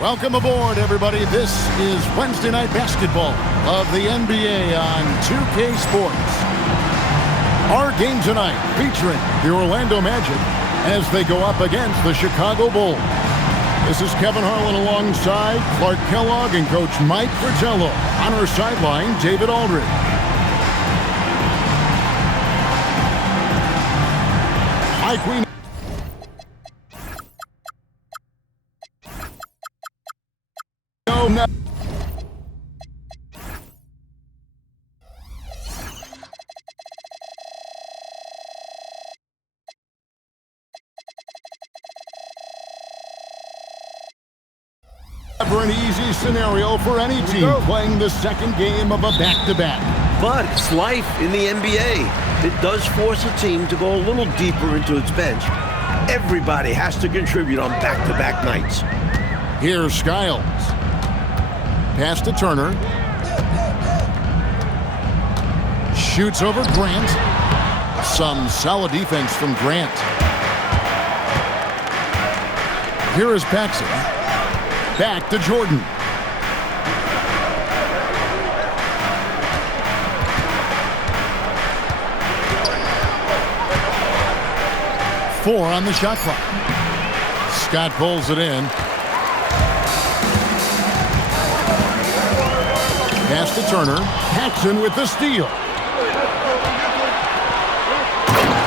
Welcome aboard, everybody. This is Wednesday Night Basketball of the NBA on 2K Sports. Our game tonight featuring the Orlando Magic as they go up against the Chicago Bulls. This is Kevin Harlan alongside Clark Kellogg and Coach Mike Fratello. On our sideline, David Aldridge. Mike, we know now. Never an easy scenario for any team playing the second game of a back-to-back. But it's life in the NBA. It does force a team to go a little deeper into its bench. Everybody has to contribute on back-to-back nights. Here's Skiles. Pass to Turner. Shoots over Grant. Some solid defense from Grant. Here is Paxson. Back to Jordan. Four on the shot clock. Scott pulls it in. Pass to Turner. Paxson with the steal.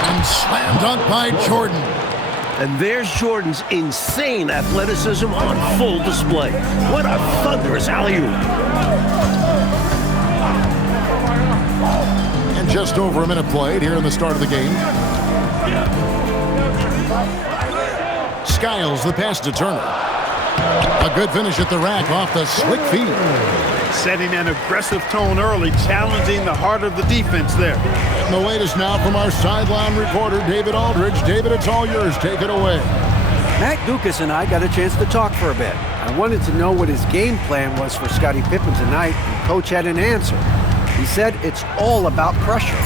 And slam dunk by Jordan. And there's Jordan's insane athleticism on full display. What a thunderous alley-oop. And just over a minute played here in the start of the game. Skiles the pass to Turner. A good finish at the rack off the slick feed. Setting an aggressive tone early, challenging the heart of the defense there. And the latest now from our sideline reporter, David Aldridge. David, it's all yours. Take it away. Matt Dukas and I got a chance to talk for a bit. I wanted to know what his game plan was for Scottie Pippen tonight, and Coach had an answer. He said it's all about pressure.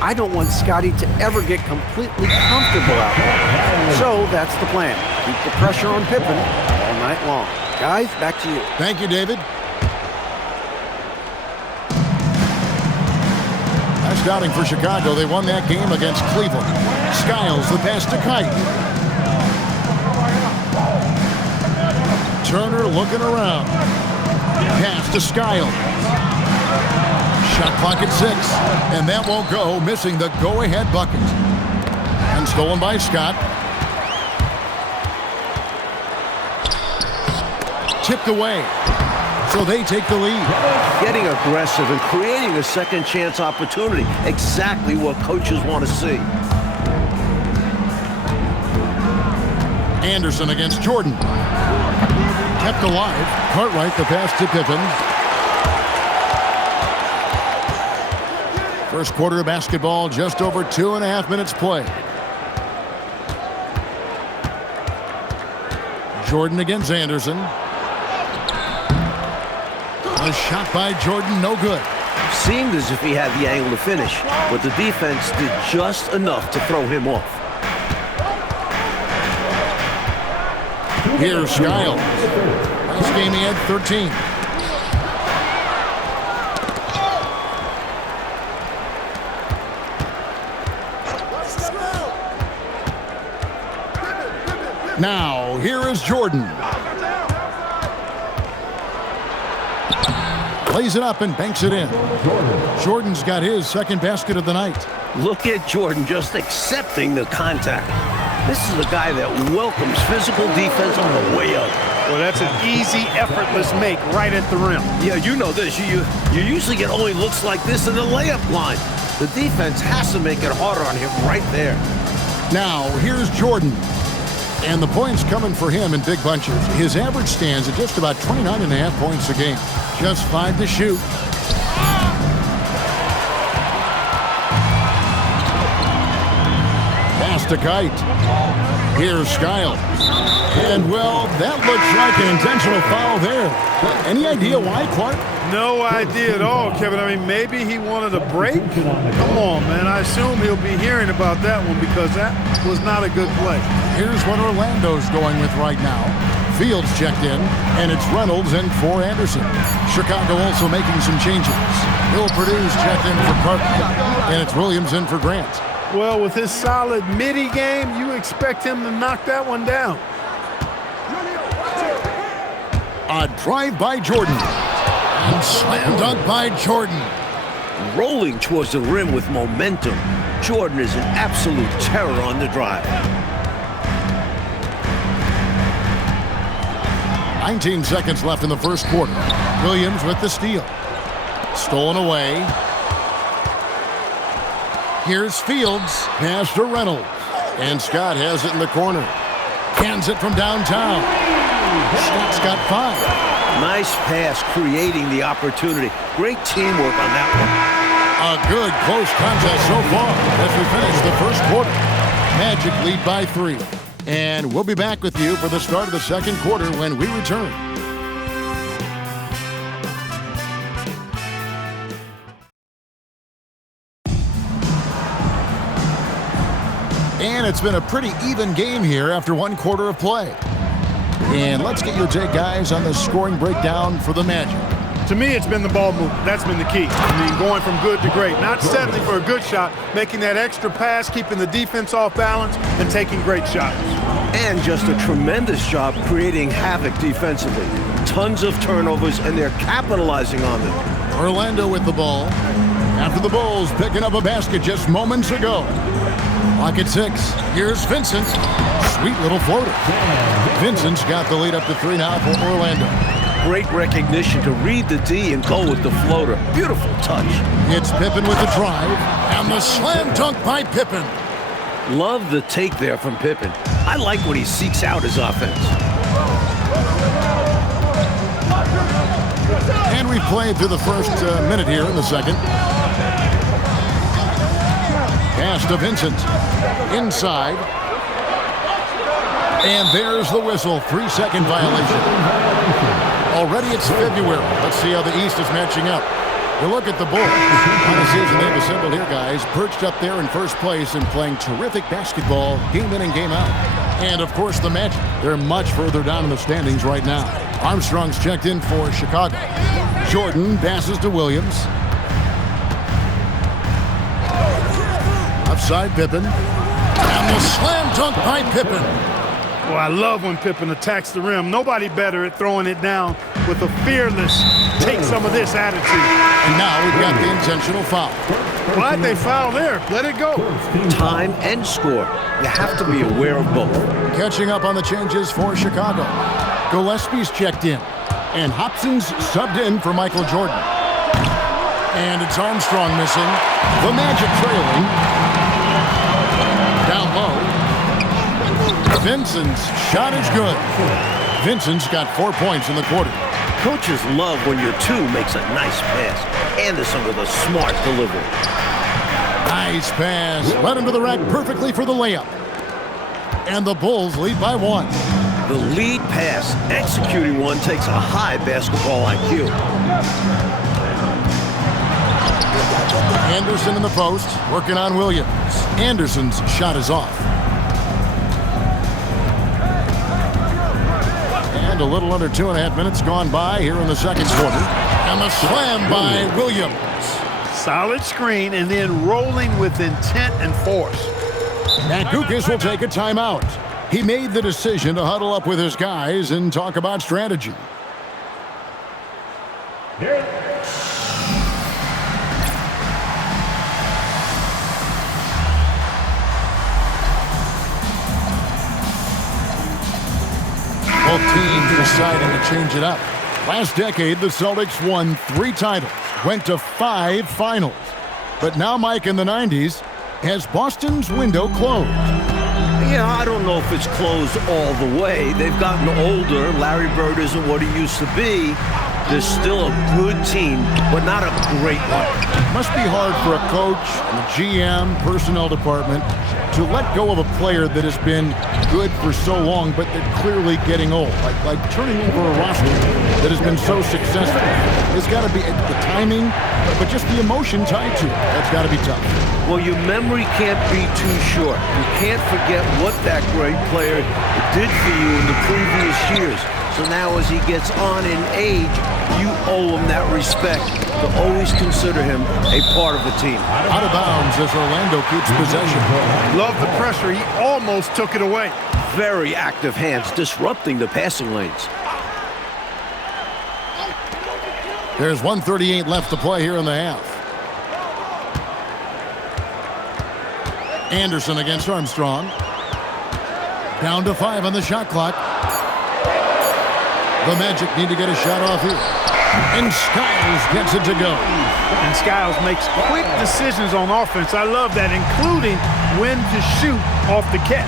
I don't want Scottie to ever get completely comfortable out there. So that's the plan. Keep the pressure on Pippen all night long. Guys, back to you. Thank you, David. Nice outing for Chicago. They won that game against Cleveland. Skiles the pass to Kite. Turner looking around. Pass to Skiles. Shot clock at 6, and that won't go, missing the go-ahead bucket. And stolen by Scott. Tipped away, so they take the lead. Getting aggressive and creating a second chance opportunity. Exactly what coaches want to see. Anderson against Jordan. Kept alive. Cartwright the pass to Pippen. First quarter of basketball, just over 2.5 minutes played. Jordan against Anderson. A shot by Jordan, no good. Seemed as if he had the angle to finish, but the defense did just enough to throw him off. Here's Skiles. Last game he had 13. Now, here is Jordan. Plays it up and banks it in. Jordan's got his second basket of the night. Look at Jordan just accepting the contact. This is a guy that welcomes physical defense on the way up. Well, that's an easy, effortless make right at the rim. Yeah, you know this. You usually get only looks like this in the layup line. The defense has to make it harder on him right there. Now, here's Jordan. And the points coming for him in big bunches. His average stands at just about 29.5 points a game. Just 5 to shoot. Pass to Kite. Here's Skiles. And, well, that looks like an intentional foul there. Any idea why, Clark? No idea at all, Kevin. I mean, maybe he wanted a break? Come on, man. I assume he'll be hearing about that one because that was not a good play. Here's what Orlando's going with right now. Fields checked in, and it's Reynolds in for Anderson. Chicago also making some changes. Bill Purdue's checked in for Carter, and it's Williams in for Grant. Well, with his solid midi game, you expect him to knock that one down. A drive by Jordan, and slam dunk by Jordan. Rolling towards the rim with momentum. Jordan is an absolute terror on the drive. 19 seconds left in the first quarter. Williams with the steal. Stolen away. Here's Fields. Pass to Reynolds. And Scott has it in the corner. Cans it from downtown. Scott's got 5. Nice pass, creating the opportunity. Great teamwork on that one. A good close contest so far as we finish the first quarter. Magic lead by 3. And we'll be back with you for the start of the second quarter when we return. And it's been a pretty even game here after one quarter of play. And let's get your take, guys, on the scoring breakdown for the Magic. To me, it's been the ball movement. That's been the key. I mean, going from good to great. Not settling for a good shot, making that extra pass, keeping the defense off balance, and taking great shots. And just a tremendous job creating havoc defensively. Tons of turnovers, and they're capitalizing on them. Orlando with the ball. After the Bulls picking up a basket just moments ago. Clock at 6. Here's Vincent. Sweet little floater. Vincent's got the lead up to 3 now for Orlando. Great recognition to read the D and go with the floater. Beautiful touch. It's Pippen with the drive, and the slam dunk by Pippen. Love the take there from Pippen. I like when he seeks out his offense. And we've played through the first minute here in the second. Pass to Vincent. Inside. And there's the whistle. 3-second violation. Already it's February. Let's see how the East is matching up. You look at the Bulls. On a season they've assembled here, guys, perched up there in first place and playing terrific basketball game in and game out. And, of course, the Magic. They're much further down in the standings right now. Armstrong's checked in for Chicago. Jordan passes to Williams. Upside Pippen. And the slam dunk by Pippen. Well, I love when Pippen attacks the rim. Nobody better at throwing it down with a fearless, take some of this attitude. And now we've got the intentional foul. Why'd they foul there? Let it go. Time and score. You have to be aware of both. Catching up on the changes for Chicago. Gillespie's checked in. And Hobson's subbed in for Michael Jordan. And it's Armstrong missing. The Magic trailing. Down low. Vincent's shot is good. Vincent's got 4 points in the quarter. Coaches love when your 2 makes a nice pass. Anderson with a smart delivery. Nice pass. Led him to the rack perfectly for the layup. And the Bulls lead by 1. The lead pass, executing one, takes a high basketball IQ. Anderson in the post, working on Williams. Anderson's shot is off. And a little under 2.5 minutes gone by here in the second quarter. And the slam by Williams. Solid screen and then rolling with intent and force. Matt Gukas will take a timeout. He made the decision to huddle up with his guys and talk about strategy. Both teams deciding to change it up. Last decade, the Celtics won 3 titles, went to 5 finals. But now, Mike, in the 90s, has Boston's window closed? Yeah, I don't know if it's closed all the way. They've gotten older. Larry Bird isn't what he used to be. They're still a good team, but not a great one. Must be hard for a coach, and a GM, personnel department to let go of a player that has been good for so long, but they're clearly getting old. Like turning over a roster that has been so successful. There's got to be the timing, but just the emotion tied to it. That's got to be tough. Well, your memory can't be too short. You can't forget what that great player did for you in the previous years. So now as he gets on in age, you owe him that respect to always consider him a part of the team. Out of bounds as Orlando keeps possession. Love the pressure. He almost took it away. Very active hands, disrupting the passing lanes. There's 1:38 left to play here in the half. Anderson against Armstrong. Down to 5 on the shot clock. The Magic need to get a shot off here. And Skiles gets it to go. And Skiles makes quick decisions on offense. I love that, including when to shoot off the catch.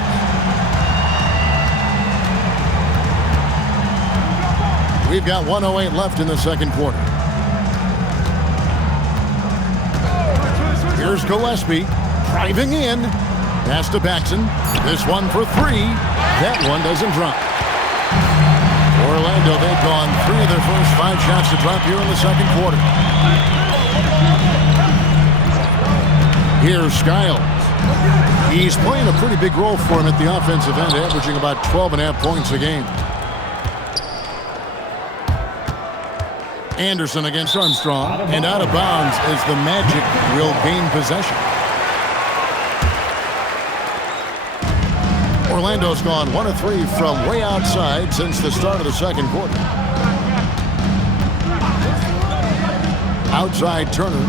We've got 1:08 left in the second quarter. Here's Gillespie driving in. Pass to Paxson. This one for 3. That one doesn't drop. Orlando, they've gone 3 of their first 5 shots to drop here in the second quarter. Here's Skiles. He's playing a pretty big role for him at the offensive end, averaging about 12.5 points a game. Anderson against Armstrong, and out of bounds as the Magic will gain possession. Orlando's gone 1 of 3 from way outside since the start of the second quarter. Outside Turner.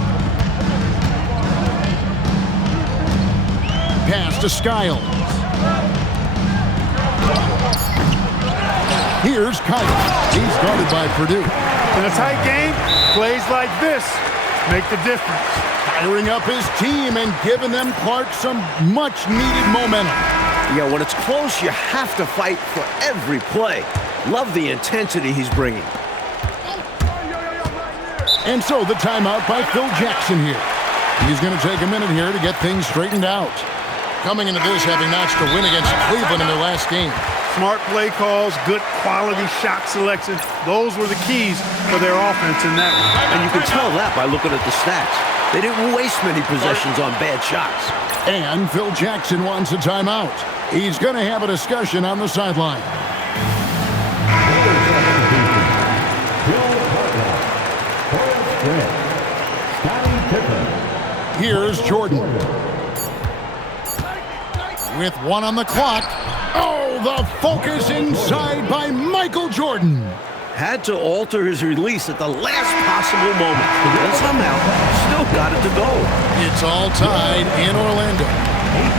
Pass to Skiles. Here's Kyle. He's guarded by Purdue. In a tight game, plays like this make the difference. Firing up his team and giving them, Clark, some much-needed momentum. Yeah, when it's close, you have to fight for every play. Love the intensity he's bringing. And so the timeout by Phil Jackson here. He's going to take a minute here to get things straightened out. Coming into this, having notched a win against Cleveland in their last game. Smart play calls, good quality shot selection. Those were the keys for their offense in that one. And you can tell that by looking at the stats. They didn't waste many possessions on bad shots. And Phil Jackson wants a timeout. He's going to have a discussion on the sideline. Here's Jordan. With 1 on the clock. Oh, the focus inside by Michael Jordan. Had to alter his release at the last possible moment. And somehow, still got it to go. It's all tied in Orlando.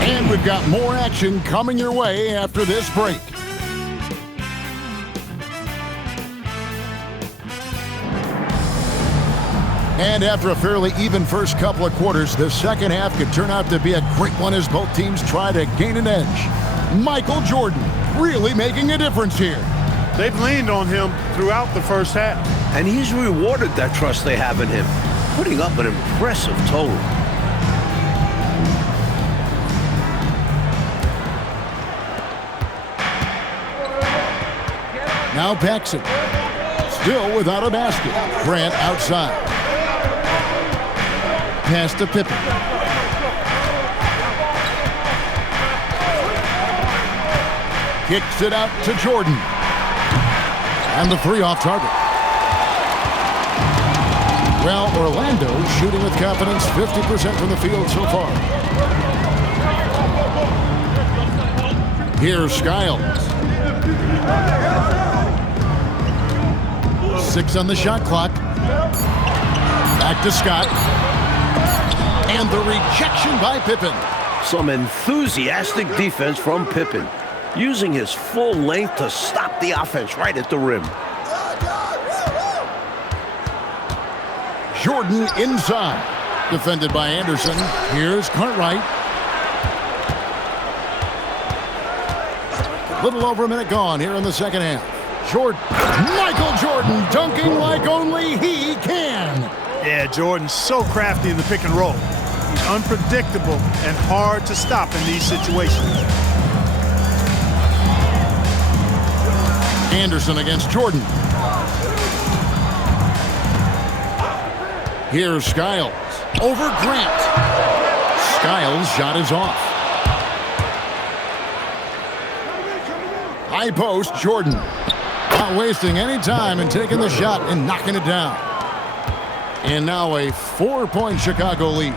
And we've got more action coming your way after this break. And after a fairly even first couple of quarters, the second half could turn out to be a great one as both teams try to gain an edge. Michael Jordan really making a difference here. They've leaned on him throughout the first half. And he's rewarded that trust they have in him, putting up an impressive total. Now Paxson, still without a basket. Grant outside. Pass to Pippen. Kicks it out to Jordan. And the 3 off target. Well, Orlando shooting with confidence, 50% from the field so far. Here's Skiles. 6 on the shot clock. Back to Scott. And the rejection by Pippen. Some enthusiastic defense from Pippen, using his full length to stop the offense right at the rim. Jordan inside. Defended by Anderson. Here's Cartwright. Little over a minute gone here in the second half. Jordan. Michael Jordan dunking like only he can. Yeah, Jordan's so crafty in the pick and roll. He's unpredictable and hard to stop in these situations. Anderson against Jordan. Here's Skiles. Over Grant. Skiles' shot is off. High post, Jordan. Not wasting any time and taking the shot and knocking it down. And now a 4-point Chicago lead.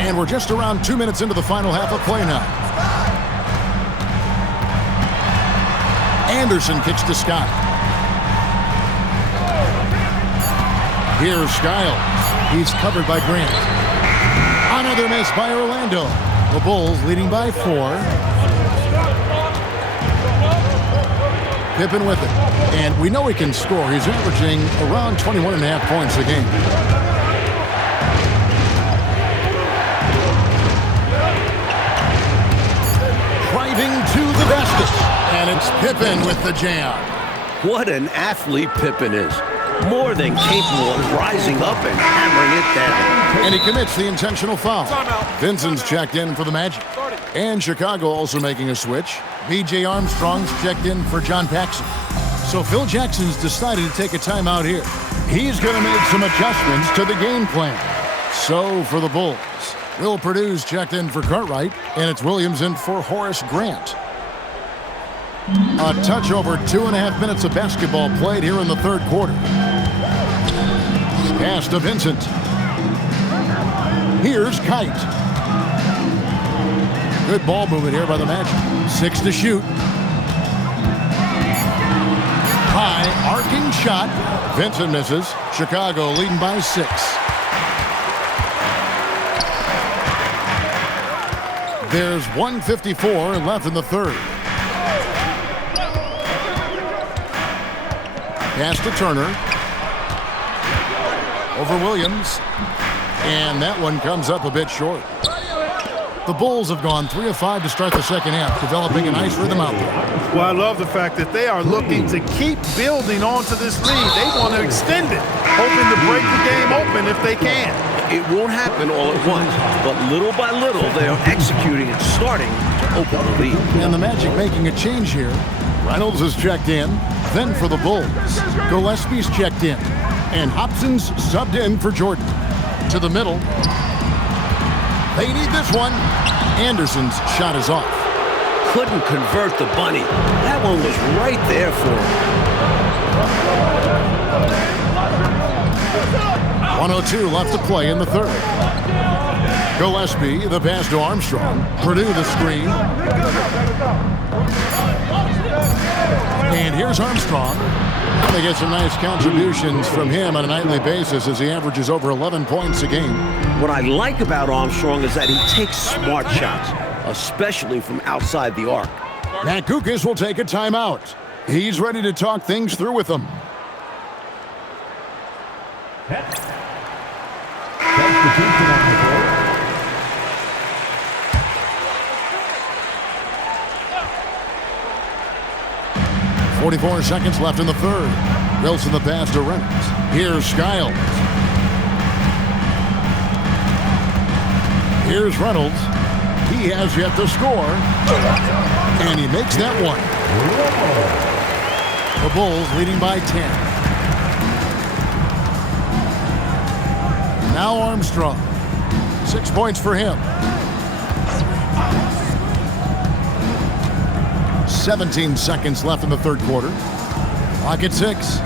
And we're just around 2 minutes into the final half of play now. Anderson kicks to Scott. Here's Skiles. He's covered by Grant. Another miss by Orlando. The Bulls leading by 4. Pippen with it. And we know he can score. He's averaging around 21.5 points a game. Driving to the basket. And it's Pippen with the jam. What an athlete Pippen is. More than capable of rising up and hammering it down. And he commits the intentional foul. Vincent's checked in for the Magic. And Chicago also making a switch. B.J. Armstrong's checked in for John Paxson. So Phil Jackson's decided to take a timeout here. He's going to make some adjustments to the game plan. So for the Bulls, Will Perdue's checked in for Cartwright, and it's Williams in for Horace Grant. A touch over 2.5 minutes of basketball played here in the third quarter. Pass to Vincent. Here's Kite. Good ball movement here by the Magic. 6 to shoot. High arcing shot. Vincent misses. Chicago leading by 6. There's 1:54 left in the third. Pass to Turner. Over Williams. And that one comes up a bit short. The Bulls have gone 3 of 5 to start the second half, developing a nice rhythm out there. Well, I love the fact that they are looking to keep building onto this lead. They want to extend it, hoping to break the game open if they can. It won't happen all at once, but little by little, they are executing and starting to open the lead. And the Magic making a change here. Reynolds is checked in. Then for the Bulls, Gillespie's checked in. And Hobson's subbed in for Jordan. To the middle. They need this one. Anderson's shot is off. Couldn't convert the bunny. That one was right there for him. 1:02 left to play in the third. Gillespie, the pass to Armstrong. Purdue the screen. And here's Armstrong. They get some nice contributions from him on a nightly basis as he averages over 11 points a game. What I like about Armstrong is that he takes smart shots, especially from outside the arc. Matt Kukas will take a timeout. He's ready to talk things through with them. Substitution 44 seconds left in the third. Wilson the pass to Reynolds. Here's Skiles. Here's Reynolds. He has yet to score. And he makes that one. The Bulls leading by 10. Now Armstrong. 6 points for him. 17 seconds left in the third quarter. Clock at 6.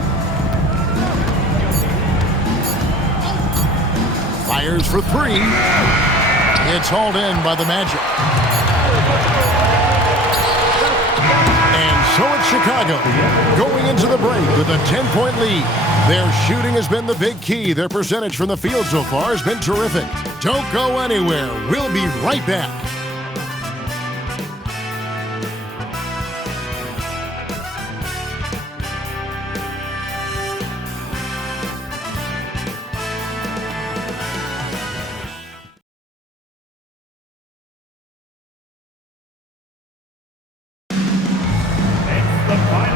Fires for 3. It's hauled in by the Magic. And so it's Chicago going into the break with a 10-point lead. Their shooting has been the big key. Their percentage from the field so far has been terrific. Don't go anywhere. We'll be right back.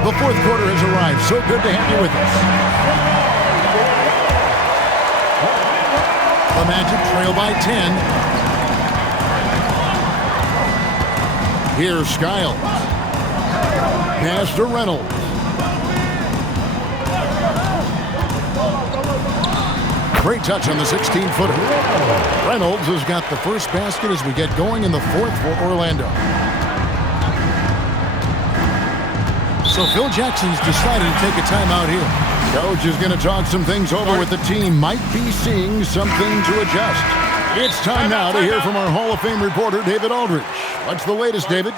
The fourth quarter has arrived. So good to have you with us. The Magic trail by 10. Here's Skiles. Pass to Reynolds. Great touch on the 16-footer. Reynolds has got the first basket as we get going in the fourth for Orlando. So Phil Jackson's decided to take a timeout here. Coach is going to talk some things over with the team. Might be seeing something to adjust. It's time now to hear from our Hall of Fame reporter, David Aldridge. What's the latest, David?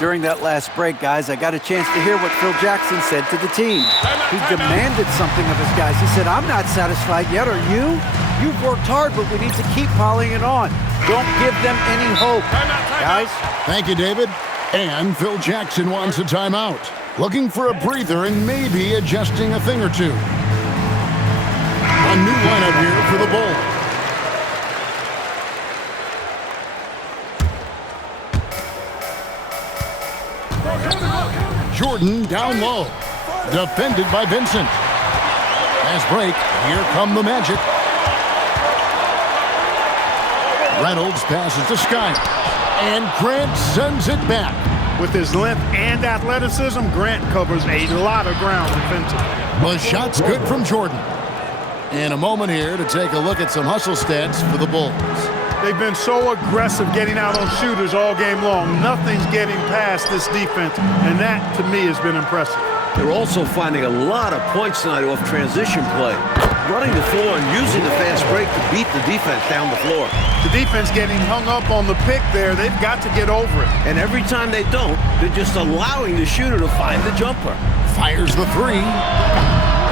During that last break, guys, I got a chance to hear what Phil Jackson said to the team. He demanded something of his guys. He said, I'm not satisfied yet, are you? You've worked hard, but we need to keep piling it on. Don't give them any hope. Guys? Thank you, David. And Phil Jackson wants a timeout. Looking for a breather and maybe adjusting a thing or two. A new lineup here for the Bulls. Jordan down low. Defended by Vincent. Fast break. Here come the Magic. Reynolds passes to Skiles. And Grant sends it back. With his length and athleticism, Grant covers a lot of ground defensively. The shot's good from Jordan. And a moment here to take a look at some hustle stats for the Bulls. They've been so aggressive getting out on shooters all game long. Nothing's getting past this defense, and that, to me, has been impressive. They're also finding a lot of points tonight off transition play. Running the floor and using the fast break to beat the defense down the floor. The defense getting hung up on the pick there. They've got to get over it. And every time they don't, they're just allowing the shooter to find the jumper. Fires the three.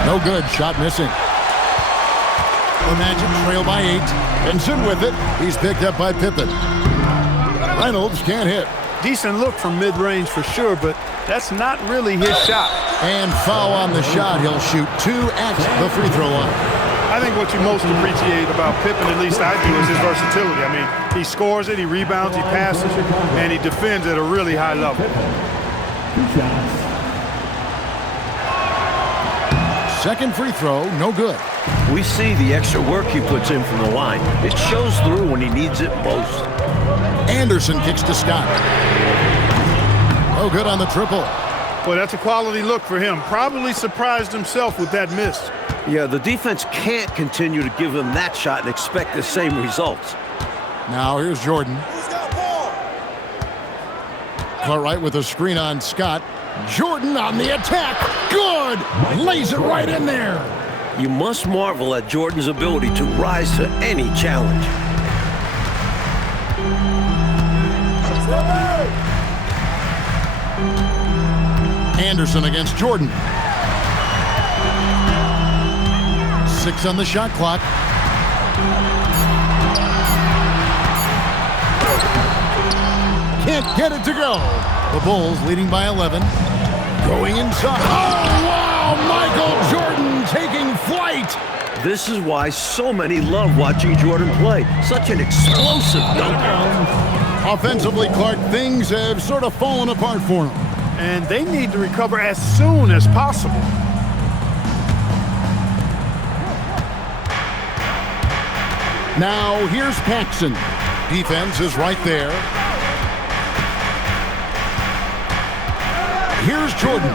No good. Shot missing. The Magic trail by 8. Vincent with it. He's picked up by Pippen. Reynolds can't hit. Decent look from mid-range for sure, but that's not really his shot. And foul on the shot. He'll shoot 2 at the free throw line. I think what you most appreciate about Pippen, at least I do, is his versatility. I mean, he scores it, he rebounds, he passes, and he defends at a really high level. Second free throw, no good. We see the extra work he puts in from the line. It shows through when he needs it most. Anderson kicks to Scott. No good on the triple. Well, that's a quality look for him. Probably surprised himself with that miss. Yeah, the defense can't continue to give him that shot and expect the same results. Now here's Jordan. Cartwright with a screen on Scott. Jordan on the attack. Good! Lays it right in there. You must marvel at Jordan's ability to rise to any challenge. Anderson against Jordan. 6 on the shot clock. Can't get it to go. The Bulls leading by 11. Going inside. Oh, wow! Michael Jordan taking flight. This is why so many love watching Jordan play. Such an explosive dunker. Offensively, Clark, things have sort of fallen apart for him. And they need to recover as soon as possible. Now, here's Paxson. Defense is right there. Here's Jordan.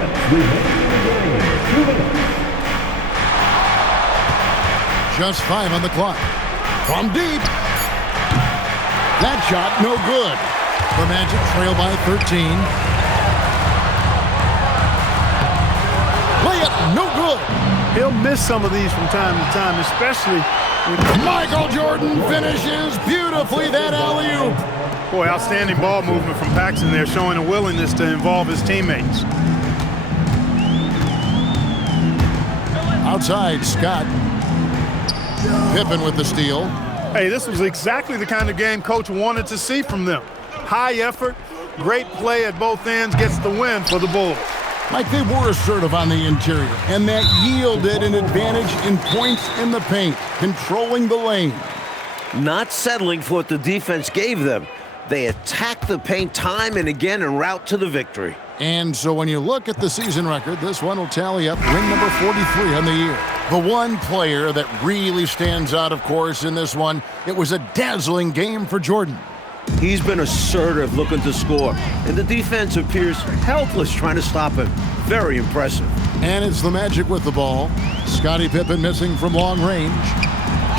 Just 5 on the clock. From deep. That shot, no good. The Magic trail by 13. Lay it, no good. He'll miss some of these from time to time, especially when Michael Jordan finishes beautifully that alley-oop. boy, outstanding ball movement from Paxson there, showing a willingness to involve his teammates. Outside, Scott. Pippen with the steal. Hey, this was exactly the kind of game Coach wanted to see from them. High effort, great play at both ends, gets the win for the Bulls. Like they were assertive on the interior, and that yielded an advantage in points in the paint, controlling the lane. Not settling for what the defense gave them. They attacked the paint time and again en route to the victory. And so when you look at the season record, this one will tally up win number 43 on the year. The one player that really stands out, of course, in this one, it was a dazzling game for Jordan. He's been assertive looking to score, and the defense appears helpless trying to stop him. Very impressive. And it's the Magic with the ball. Scottie Pippen missing from long range.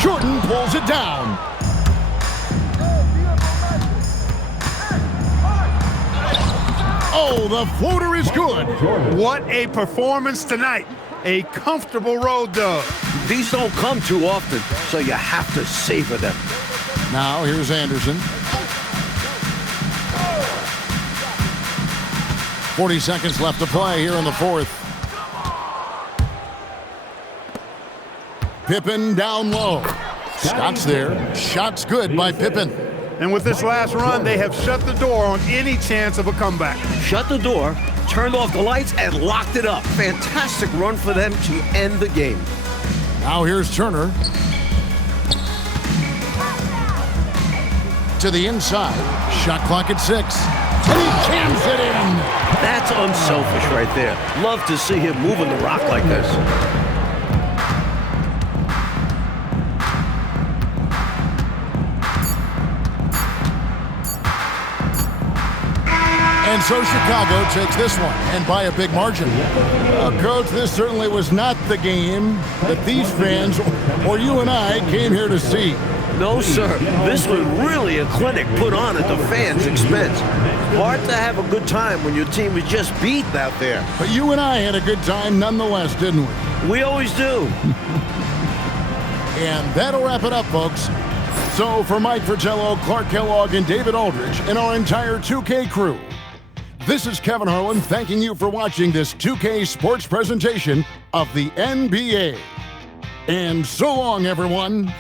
Jordan pulls it down. Oh, the floater is good. What a performance tonight. A comfortable road dog. These don't come too often, so you have to savor them. Now here's Anderson. 40 seconds left to play here in the fourth. Pippen down low. Scott's there. Shot's good by Pippen. And with this last run, they have shut the door on any chance of a comeback. Shut the door, turned off the lights, and locked it up. Fantastic run for them to end the game. Now here's Turner. To the inside. Shot clock at 6. And he jams it in. That's unselfish right there. Love to see him moving the rock like this. And so Chicago takes this one, and by a big margin. Coach, this certainly was not the game that these fans, or you and I, came here to see. No, sir. This was really a clinic put on at the fans' expense. Hard to have a good time when your team is just beaten out there. But you and I had a good time nonetheless, didn't we? We always do. And that'll wrap it up, folks. So for Mike Fratello, Clark Kellogg, and David Aldridge, and our entire 2K crew, this is Kevin Harlan thanking you for watching this 2K sports presentation of the NBA. And so long, everyone.